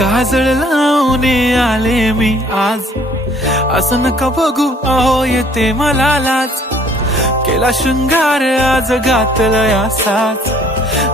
काजळ लावणे आले मी आज. असं नका बघू? अहो येते मला लाज केला शृंगार आज घातलं असाच.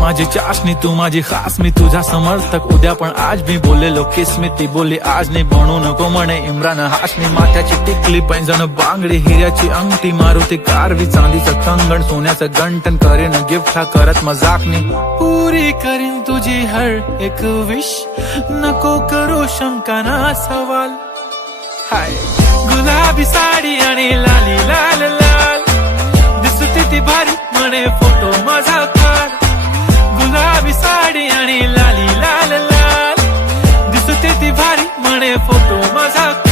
माझी चाशणी तू माझी खास मी तुझा समर्थक. उद्या पण आज मी बोललेलो किस ती बोली आज नाही बनू नको म्हणे इम्रान. हाशमी माथ्याची टिकली पैंजण बांगडी हिऱ्याची अंगठी मारुती कारवी. चांदीचं कंगण सोन्याचं गंटन करीन गिफ्ट हा करत मजाकनी पुरी करीन तुझी हर एक विश नको करू शंका ना सवाल. हाय. गुलाबी साडी आणि लाली लाल लाल. दिसते ती भारी म्हणे फोटो ਸਾਹਮਣੇ ਫੋਟੋ ਮਜ਼ਾਕ